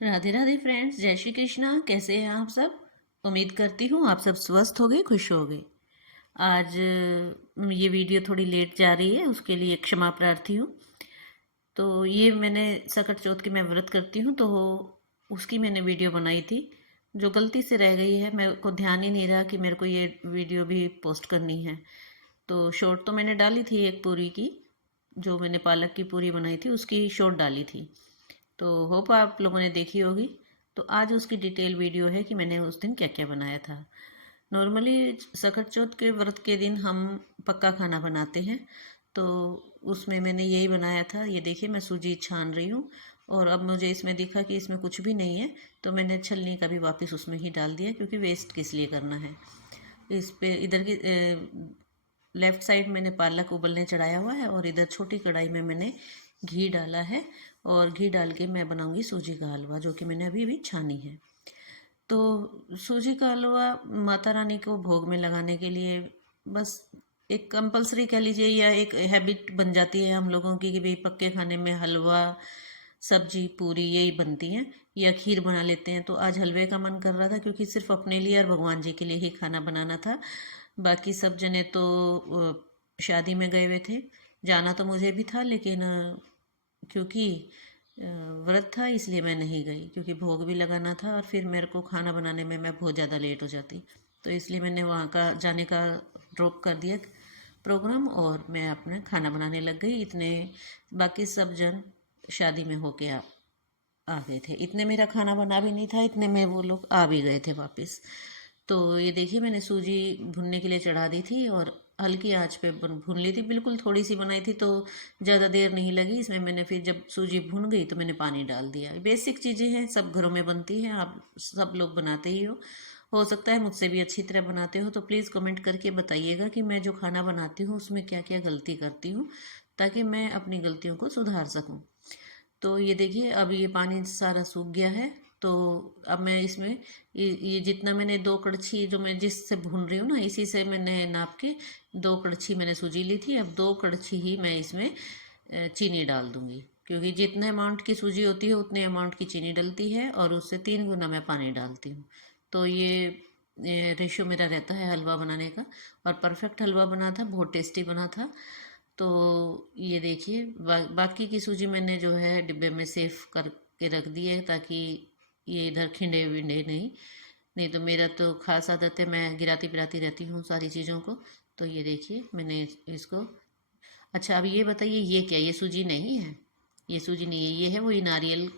Radhe Radhe friends, जय श्री कृष्णा। कैसे हैं आप सब? उम्मीद करती हूँ आप सब स्वस्थ होंगे, खुश होंगे। आज ये वीडियो थोड़ी लेट जा रही है, उसके लिए क्षमा प्रार्थी हूँ। तो ये मैंने सकट चौथ की मैं व्रत करती हूँ, तो उसकी मैंने वीडियो बनाई थी जो गलती से रह गई है। मेरे को ध्यान ही नहीं रहा कि मेरे को ये वीडियो भी पोस्ट करनी है। तो शॉर्ट तो मैंने डाली थी एक पूरी की, जो मैंने पालक की पूरी बनाई थी उसकी शॉर्ट डाली थी। तो होप आप लोगों ने देखी होगी। तो आज उसकी डिटेल वीडियो है कि मैंने उस दिन क्या क्या बनाया था। नॉर्मली सकट चौथ के व्रत के दिन हम पक्का खाना बनाते हैं, तो उसमें मैंने यही बनाया था। ये देखिए, मैं सूजी छान रही हूँ और अब मुझे इसमें दिखा कि इसमें कुछ भी नहीं है, तो मैंने छलनी का भी वापस उसमें ही डाल दिया, क्योंकि वेस्ट किस लिए करना है। इस पे इधर की लेफ़्ट साइड मैंने पालक उबलने चढ़ाया हुआ है और इधर छोटी कढ़ाई में मैंने घी डाला है। और घी डाल के मैं बनाऊंगी सूजी का हलवा, जो कि मैंने अभी भी छानी है। तो सूजी का हलवा माता रानी को भोग में लगाने के लिए बस एक कंपलसरी कह लीजिए, या एक हैबिट बन जाती है हम लोगों की कि भाई पक्के खाने में हलवा, सब्जी, पूरी यही बनती हैं, या खीर बना लेते हैं। तो आज हलवे का मन कर रहा था, क्योंकि सिर्फ अपने लिए और भगवान जी के लिए ही खाना बनाना था। बाकी सब जने तो शादी में गए हुए थे। जाना तो मुझे भी था, लेकिन क्योंकि व्रत था इसलिए मैं नहीं गई, क्योंकि भोग भी लगाना था और फिर मेरे को खाना बनाने में मैं बहुत ज़्यादा लेट हो जाती। तो इसलिए मैंने वहाँ का जाने का ड्रॉप कर दिया प्रोग्राम, और मैं अपना खाना बनाने लग गई। इतने बाकी सब जन शादी में होके आ गए थे। इतने मेरा खाना बना भी नहीं था, इतने में वो लोग आ भी गए थे वापस। तो ये देखिए, मैंने सूजी भुनने के लिए चढ़ा दी थी और हल्की आंच पे भून ली थी। बिल्कुल थोड़ी सी बनाई थी, तो ज़्यादा देर नहीं लगी इसमें। मैंने फिर जब सूजी भुन गई तो मैंने पानी डाल दिया। बेसिक चीज़ें हैं, सब घरों में बनती हैं, आप सब लोग बनाते ही हो सकता है मुझसे भी अच्छी तरह बनाते हो। तो प्लीज़ कमेंट करके बताइएगा कि मैं जो खाना बनाती हूँ उसमें क्या क्या गलती करती हूँ, ताकि मैं अपनी गलतियों को सुधार सकूँ। तो ये देखिए, अब ये पानी सारा सूख गया है। तो अब मैं इसमें ये जितना मैंने 2 कड़छी, जो मैं जिससे भून रही हूँ ना, इसी से मैंने नाप के 2 कड़छी मैंने सूजी ली थी। अब 2 कड़छी ही मैं इसमें चीनी डाल दूंगी, क्योंकि जितने अमाउंट की सूजी होती है उतने अमाउंट की चीनी डलती है, और उससे 3 गुना मैं पानी डालती हूँ। तो ये रेशो मेरा रहता है हलवा बनाने का। और परफेक्ट हलवा बना था, बहुत टेस्टी बना था। तो ये देखिए, बाकी की सूजी मैंने जो है डिब्बे में सेफ करके रख दी है, ताकि ये इधर खिंडे विंडे नहीं तो मेरा तो खास आदत है, मैं गिराती पिराती रहती हूँ सारी चीज़ों को। तो ये देखिए, मैंने इसको। अच्छा, अब ये बताइए, ये क्या, ये सूजी नहीं है? ये सूजी नहीं है, ये है वही नारियल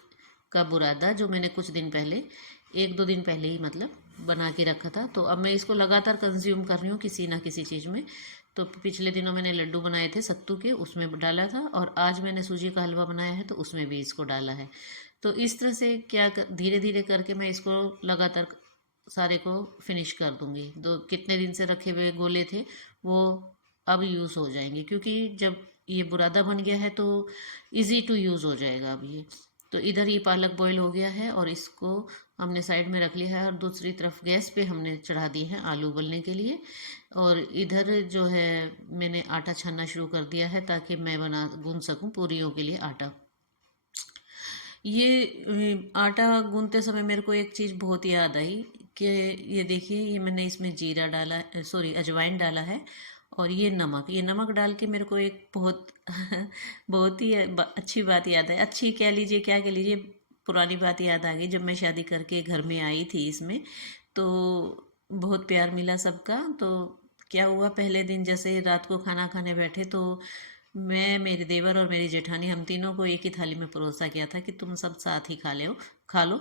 का बुरादा, जो मैंने कुछ दिन पहले, 1-2 दिन पहले ही मतलब बना के रखा था। तो अब मैं इसको लगातार कंज्यूम कर रही हूँ किसी ना किसी चीज़ में। तो पिछले दिनों मैंने लड्डू बनाए थे सत्तू के, उसमें डाला था, और आज मैंने सूजी का हलवा बनाया है तो उसमें भी इसको डाला है। तो इस तरह से धीरे धीरे करके मैं इसको लगातार सारे को फिनिश कर दूंगी। दो कितने दिन से रखे हुए गोले थे, वो अब यूज़ हो जाएंगे, क्योंकि जब ये बुरादा बन गया है तो इजी टू यूज़ हो जाएगा अब ये। तो इधर ये पालक बॉईल हो गया है और इसको हमने साइड में रख लिया है, और दूसरी तरफ गैस पे हमने चढ़ा दिए हैं आलू उबलने के लिए। और इधर जो है मैंने आटा छानना शुरू कर दिया है, ताकि मैं गूंद सकूं पूरियों के लिए आटा। ये आटा गूंदते समय मेरे को एक चीज़ बहुत याद आई कि ये देखिए, ये मैंने इसमें जीरा डाला, सॉरी अजवाइन डाला है, और ये नमक डाल के मेरे को एक बहुत बहुत ही अच्छी बात याद है। अच्छी कह लीजिए, क्या कह लीजिए, पुरानी बात याद आ गई। जब मैं शादी करके घर में आई थी इसमें, तो बहुत प्यार मिला सबका। तो क्या हुआ, पहले दिन जैसे रात को खाना खाने बैठे, तो मैं, मेरे देवर और मेरी जेठानी, हम तीनों को एक ही थाली में परोसा गया था कि तुम सब साथ ही खा लो।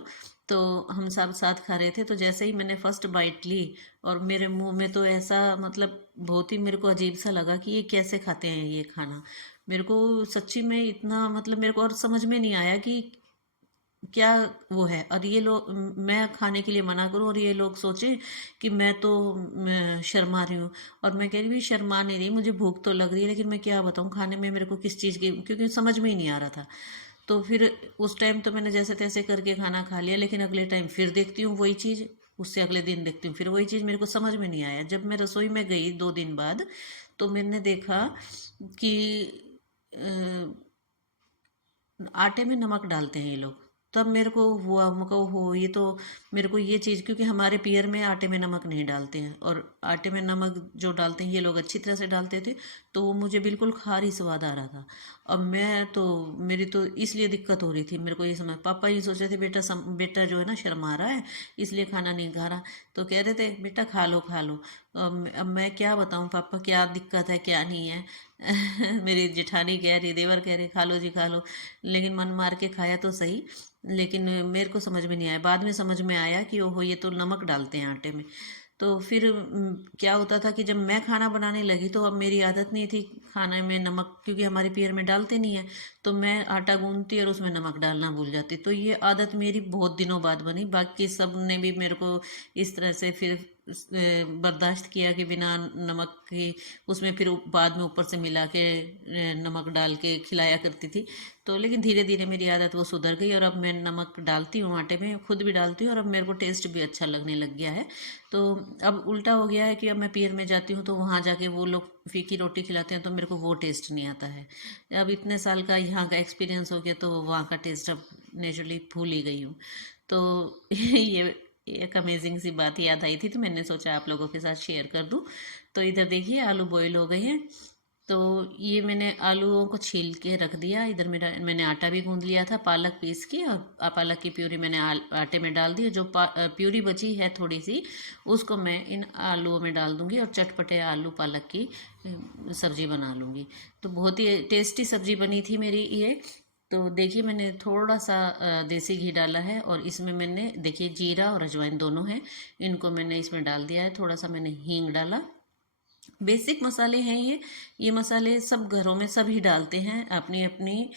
तो हम सब साथ खा रहे थे। तो जैसे ही मैंने फर्स्ट बाइट ली, और मेरे मुंह में तो ऐसा, मतलब बहुत ही मेरे को अजीब सा लगा कि ये कैसे खाते हैं ये खाना। मेरे को सच्ची में इतना, मतलब मेरे को और समझ में नहीं आया कि क्या वो है। और ये लोग, मैं खाने के लिए मना करूं और ये लोग सोचे कि मैं शर्मा रही हूँ। और मैं कह रही भी शर्मा नहीं रही, मुझे भूख तो लग रही है, लेकिन मैं क्या बताऊँ खाने में मेरे को किस चीज़ की, क्योंकि समझ में ही नहीं आ रहा था। तो फिर उस टाइम तो मैंने जैसे तैसे करके खाना खा लिया, लेकिन अगले टाइम फिर देखती हूँ वही चीज़, उससे अगले दिन देखती हूँ फिर वही चीज़। मेरे को समझ में नहीं आया। जब मैं रसोई में गई 2 दिन बाद, तो मैंने देखा कि आटे में नमक डालते हैं ये लोग। तब मेरे को हुआ, मैं कहा हो ये तो मेरे को ये चीज़, क्योंकि हमारे पियर में आटे में नमक नहीं डालते हैं, और आटे में नमक जो डालते हैं ये लोग अच्छी तरह से डालते थे, तो वो मुझे बिल्कुल खारी स्वाद आ रहा था। अब मैं तो, मेरी तो इसलिए दिक्कत हो रही थी, मेरे को ये समझ, पापा ये सोच रहे थे बेटा जो है ना शर्मा रहा है इसलिए खाना नहीं खा रहा, तो कह रहे थे बेटा खा लो खा लो। अब मैं क्या बताऊं पापा क्या दिक्कत है क्या नहीं है। मेरी जेठानी कह रही, देवर कह रहे खा लो जी खा लो, लेकिन मन मार के खाया तो सही, लेकिन मेरे को समझ में नहीं आया। बाद में समझ में आया कि ओहो ये तो नमक डालते हैं आटे में। तो फिर क्या होता था कि जब मैं खाना बनाने लगी तो अब मेरी आदत नहीं थी खाने में नमक, क्योंकि हमारे पियर में डालते नहीं है, तो मैं आटा गूंथती और उसमें नमक डालना भूल जाती। तो ये आदत मेरी बहुत दिनों बाद बनी, बाकी सब ने भी मेरे को इस तरह से फिर बर्दाश्त किया कि बिना नमक की, उसमें फिर बाद में ऊपर से मिला के नमक डाल के खिलाया करती थी। तो लेकिन धीरे धीरे मेरी आदत वो सुधर गई, और अब मैं नमक डालती हूँ आटे में, खुद भी डालती हूँ, और अब मेरे को टेस्ट भी अच्छा लगने लग गया है। तो अब उल्टा हो गया है कि अब मैं पियर में जाती हूँ तो वहाँ जाके वो लोग फीकी रोटी खिलाते हैं, तो मेरे को वो टेस्ट नहीं आता है। अब इतने साल का यहाँ का एक्सपीरियंस हो गया, तो वहाँ का टेस्ट अब नेचुरली भूल ही गई हूँ। तो ये एक अमेजिंग सी बात याद आई थी, तो मैंने सोचा आप लोगों के साथ शेयर कर दूँ। तो इधर देखिए आलू बॉईल हो गए हैं, तो ये मैंने आलूओं को छील के रख दिया। इधर मेरा मैंने आटा भी गूंद लिया था पालक पीस के, और पालक की प्यूरी मैंने आटे में डाल दी। जो प्यूरी बची है थोड़ी सी, उसको मैं इन आलूओं में डाल दूंगी और चटपटे आलू पालक की सब्जी बना लूँगी। तो बहुत ही टेस्टी सब्जी बनी थी मेरी ये। तो देखिए मैंने थोड़ा सा देसी घी डाला है, और इसमें मैंने देखिए जीरा और अजवाइन दोनों हैं, इनको मैंने इसमें डाल दिया है। थोड़ा सा मैंने हींग डाला। बेसिक मसाले हैं ये मसाले सब घरों में सब ही डालते हैं अपनी अपनी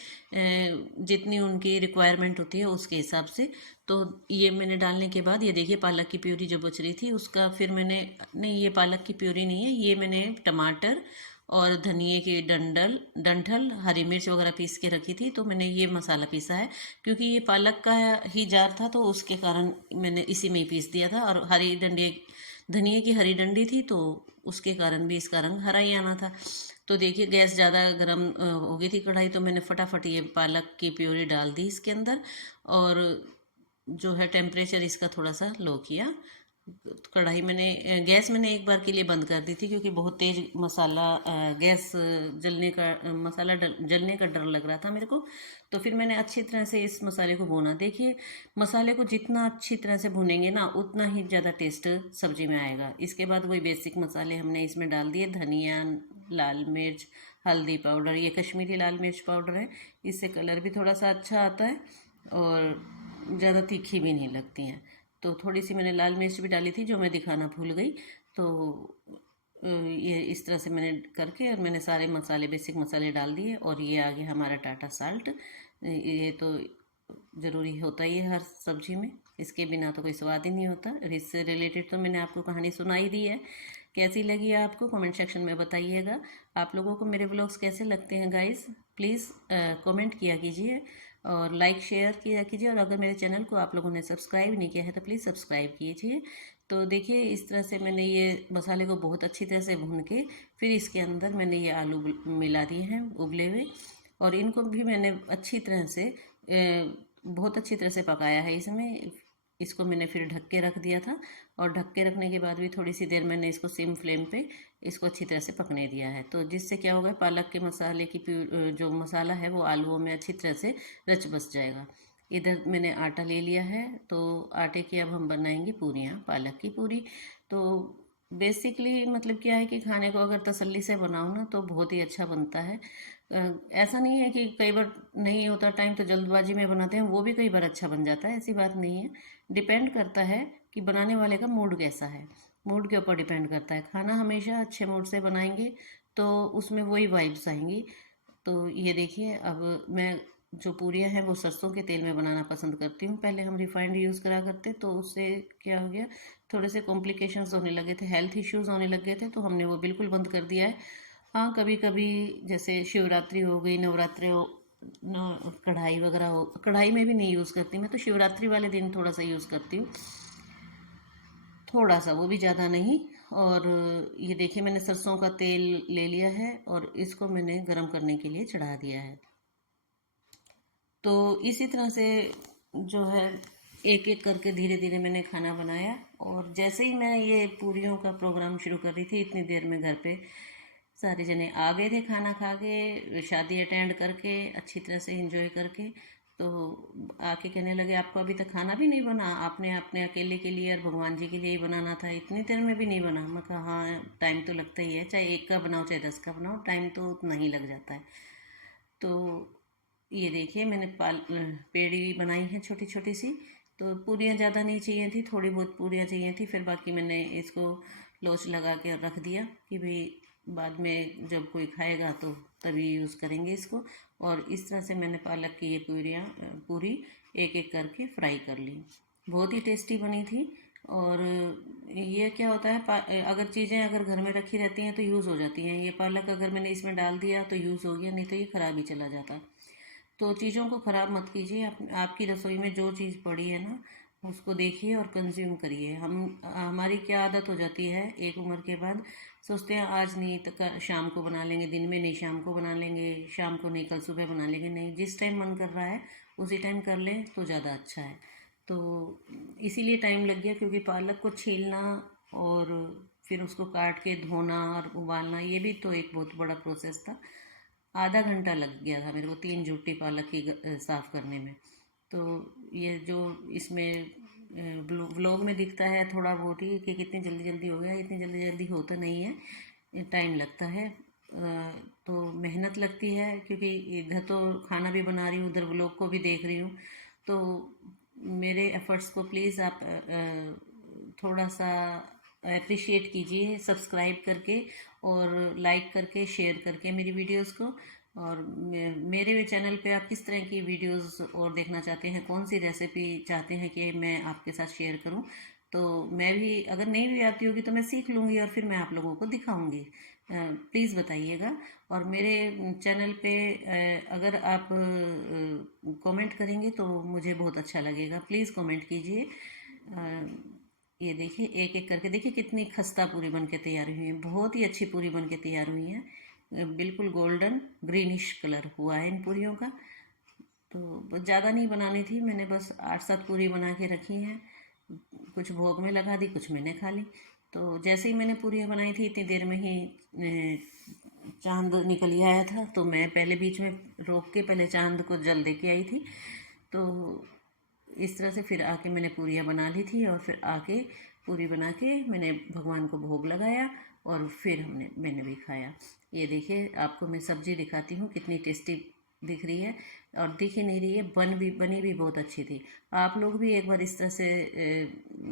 जितनी उनकी रिक्वायरमेंट होती है उसके हिसाब से। तो ये मैंने डालने के बाद ये देखिए पालक की प्यूरी जो बच रही थी उसका फिर मैंने, नहीं ये पालक की प्यूरी नहीं है, ये मैंने टमाटर और धनिए की डंठल हरी मिर्च वगैरह पीस के रखी थी, तो मैंने ये मसाला पीसा है। क्योंकि ये पालक का ही जार था तो उसके कारण मैंने इसी में ही पीस दिया था, और हरी डंडी धनिए की हरी डंडी थी तो उसके कारण भी इसका रंग हरा ही आना था। तो देखिए गैस ज़्यादा गर्म हो गई थी कढ़ाई, तो मैंने फटाफट ये पालक की प्यूरी डाल दी इसके अंदर, और जो है टेम्परेचर इसका थोड़ा सा लो किया। कढ़ाई मैंने गैस मैंने एक बार के लिए बंद कर दी थी, क्योंकि बहुत तेज मसाला गैस जलने का मसाला जलने का डर लग रहा था मेरे को। तो फिर मैंने अच्छी तरह से इस मसाले को भूना। देखिए मसाले को जितना अच्छी तरह से भूनेंगे ना उतना ही ज़्यादा टेस्ट सब्जी में आएगा। इसके बाद वही बेसिक मसाले हमने इसमें डाल दिए, धनिया, लाल मिर्च, हल्दी पाउडर, ये कश्मीरी लाल मिर्च पाउडर है, इससे कलर भी थोड़ा सा अच्छा आता है और ज़्यादा तीखी भी नहीं लगती हैं। तो थोड़ी सी मैंने लाल मिर्च भी डाली थी जो मैं दिखाना भूल गई। तो ये इस तरह से मैंने करके और मैंने सारे मसाले बेसिक मसाले डाल दिए, और ये आ गया हमारा टाटा साल्ट। ये तो ज़रूरी होता ही है हर सब्जी में, इसके बिना तो कोई स्वाद ही नहीं होता। और इससे रिलेटेड तो मैंने आपको कहानी सुनाई दी है। कैसी लगी आपको कमेंट सेक्शन में बताइएगा। आप लोगों को मेरे व्लॉग्स कैसे लगते हैं गाइस, प्लीज़ कमेंट किया कीजिए और लाइक शेयर किया कीजिए। और अगर मेरे चैनल को आप लोगों ने सब्सक्राइब नहीं किया है तो प्लीज़ सब्सक्राइब कीजिए। तो देखिए इस तरह से मैंने ये मसाले को बहुत अच्छी तरह से भून के फिर इसके अंदर मैंने ये आलू मिला दिए हैं उबले हुए, और इनको भी मैंने अच्छी तरह से बहुत अच्छी तरह से पकाया है। इसमें इसको मैंने फिर ढक के रख दिया था, और ढक के रखने के बाद भी थोड़ी सी देर मैंने इसको सिम फ्लेम पे इसको अच्छी तरह से पकने दिया है। तो जिससे क्या होगा, पालक के मसाले की जो मसाला है वो आलूओं में अच्छी तरह से रच बस जाएगा। इधर मैंने आटा ले लिया है, तो आटे की अब हम बनाएंगे पूरियाँ, पालक की पूरी। तो बेसिकली मतलब क्या है कि खाने को अगर तसल्ली से बनाओ ना तो बहुत ही अच्छा बनता है। ऐसा नहीं है कि कई बार नहीं होता टाइम तो जल्दबाजी में बनाते हैं, वो भी कई बार अच्छा बन जाता है, ऐसी बात नहीं है। डिपेंड करता है कि बनाने वाले का मूड कैसा है, मूड के ऊपर डिपेंड करता है। खाना हमेशा अच्छे मूड से बनाएंगे तो उसमें वही वाइब्स आएंगी। तो ये देखिए अब मैं जो पूरियाँ हैं वो सरसों के तेल में बनाना पसंद करती हूँ। पहले हम रिफाइंड यूज़ करा करते तो उससे क्या हो गया, थोड़े से कॉम्प्लिकेशंस होने लगे थे, हेल्थ इश्यूज़ होने लग गए थे, तो हमने वो बिल्कुल बंद कर दिया है। हाँ कभी कभी जैसे शिवरात्रि हो गई, नवरात्रि हो न, कढ़ाई वगैरह हो, कढ़ाई में भी नहीं यूज़ करती मैं, तो शिवरात्रि वाले दिन थोड़ा सा यूज़ करती हूँ, थोड़ा सा, वो भी ज़्यादा नहीं। और ये देखिए मैंने सरसों का तेल ले लिया है और इसको मैंने गरम करने के लिए चढ़ा दिया है। तो इसी तरह से जो है एक एक करके धीरे धीरे मैंने खाना बनाया। और जैसे ही मैं ये पूरियों का प्रोग्राम शुरू कर रही थी, इतनी देर में घर पे सारे जने आ गए थे खाना खा के, शादी अटेंड करके अच्छी तरह से एंजॉय करके। तो आके कहने लगे आपको अभी तक खाना भी नहीं बना, आपने अपने अकेले के लिए और भगवान जी के लिए ही बनाना था, इतनी देर में भी नहीं बना। मैं कहा हाँ, टाइम तो लगता ही है, चाहे एक का बनाओ चाहे 10 का बनाओ, टाइम तो उतना ही लग जाता है। तो ये देखिए मैंने पेड़ी बनाई है छोटी छोटी सी। तो पूरियाँ ज़्यादा नहीं चाहिए थी, थोड़ी बहुत पूरियाँ चाहिए थी, फिर बाकी मैंने इसको लोच लगा के रख दिया कि भाई बाद में जब कोई खाएगा तो तभी यूज़ करेंगे इसको। और इस तरह से मैंने पालक की ये पूरी एक एक करके फ्राई कर ली। बहुत ही टेस्टी बनी थी। और ये क्या होता है, अगर चीज़ें अगर घर में रखी रहती हैं तो यूज़ हो जाती हैं। ये पालक अगर मैंने इसमें डाल दिया तो यूज़ हो गया, नहीं तो ये ख़राब ही चला जाता। तो चीज़ों को ख़राब मत कीजिए। आपकी रसोई में जो चीज़ पड़ी है ना, उसको देखिए और कंज्यूम करिए। हमारी क्या आदत हो जाती है एक उम्र के बाद, सोचते हैं आज नहीं तो शाम को बना लेंगे, दिन में नहीं शाम को बना लेंगे, शाम को नहीं कल सुबह बना लेंगे। नहीं, जिस टाइम मन कर रहा है उसी टाइम कर लें तो ज़्यादा अच्छा है। तो इसीलिए टाइम लग गया, क्योंकि पालक को छीलना और फिर उसको काट के धोना और उबालना, ये भी तो एक बहुत बड़ा प्रोसेस था। आधा घंटा लग गया था मेरे को 3 जुट्टी पालक की साफ़ करने में। तो ये जो इसमें व्लॉग में दिखता है थोड़ा बहुत ही कि कितनी जल्दी जल्दी हो गया, इतनी जल्दी जल्दी होता नहीं है, टाइम लगता है। तो मेहनत लगती है, क्योंकि इधर तो खाना भी बना रही हूँ, उधर व्लॉग को भी देख रही हूँ। तो मेरे एफ़र्ट्स को प्लीज़ आप थोड़ा सा अप्रिशिएट कीजिए, सब्सक्राइब करके और लाइक करके शेयर करके मेरी वीडियोस को। और मेरे चैनल पे आप किस तरह की वीडियोस और देखना चाहते हैं, कौन सी रेसिपी चाहते हैं कि मैं आपके साथ शेयर करूं, तो मैं भी अगर नहीं भी आती होगी तो मैं सीख लूँगी और फिर मैं आप लोगों को दिखाऊंगी। प्लीज़ बताइएगा। और मेरे चैनल पे अगर आप कमेंट करेंगे तो मुझे बहुत अच्छा लगेगा। प्लीज़ कमेंट कीजिए। ये देखिए एक एक करके देखिए कितनी खस्ता पूरी बन के तैयार हुई है, बहुत ही अच्छी पूरी बन के तैयार हुई है। बिल्कुल गोल्डन ग्रीनिश कलर हुआ है इन पूरियों का। तो ज़्यादा नहीं बनानी थी, मैंने बस 8-7 पूरी बना के रखी हैं। कुछ भोग में लगा दी, कुछ मैंने खा ली। तो जैसे ही मैंने पूरियाँ बनाई थी इतनी देर में ही चांद निकल ही आया था। तो मैं पहले बीच में रोक के पहले चांद को जल दे के आई थी। तो इस तरह से फिर आके मैंने पूरियाँ बना ली थी, और फिर आके पूरी बना के मैंने भगवान को भोग लगाया और फिर मैंने भी खाया। ये देखिए आपको मैं सब्ज़ी दिखाती हूँ कितनी टेस्टी दिख रही है, और दिख ही नहीं रही है, बनी भी बहुत अच्छी थी। आप लोग भी एक बार इस तरह से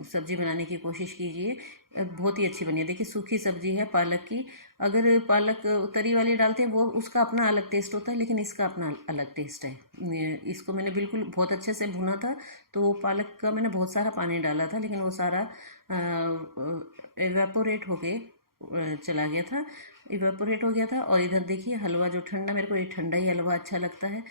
सब्ज़ी बनाने की कोशिश कीजिए, बहुत ही अच्छी बनी है। देखिए सूखी सब्ज़ी है पालक की। अगर पालक तरी वाली डालते हैं वो उसका अपना अलग टेस्ट होता है, लेकिन इसका अपना अलग टेस्ट है। इसको मैंने बिल्कुल बहुत अच्छे से भुना था, तो वो पालक का मैंने बहुत सारा पानी डाला था, लेकिन वो सारा एवेपोरेट होके चला गया था, इवेपोरेट हो गया था। और इधर देखिए हलवा जो ठंडा, मेरे को ये ठंडा ही हलवा अच्छा लगता है।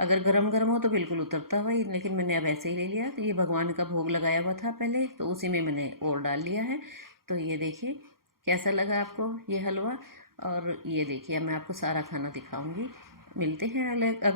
अगर गरम गरम हो तो बिल्कुल उतरता हुआ ही, लेकिन मैंने अब ऐसे ही ले लिया। तो ये भगवान का भोग लगाया हुआ था पहले, तो उसी में मैंने और डाल लिया है। तो ये देखिए कैसा लगा आपको ये हलवा। और ये देखिए अब मैं आपको सारा खाना दिखाऊंगी। मिलते हैं अलग।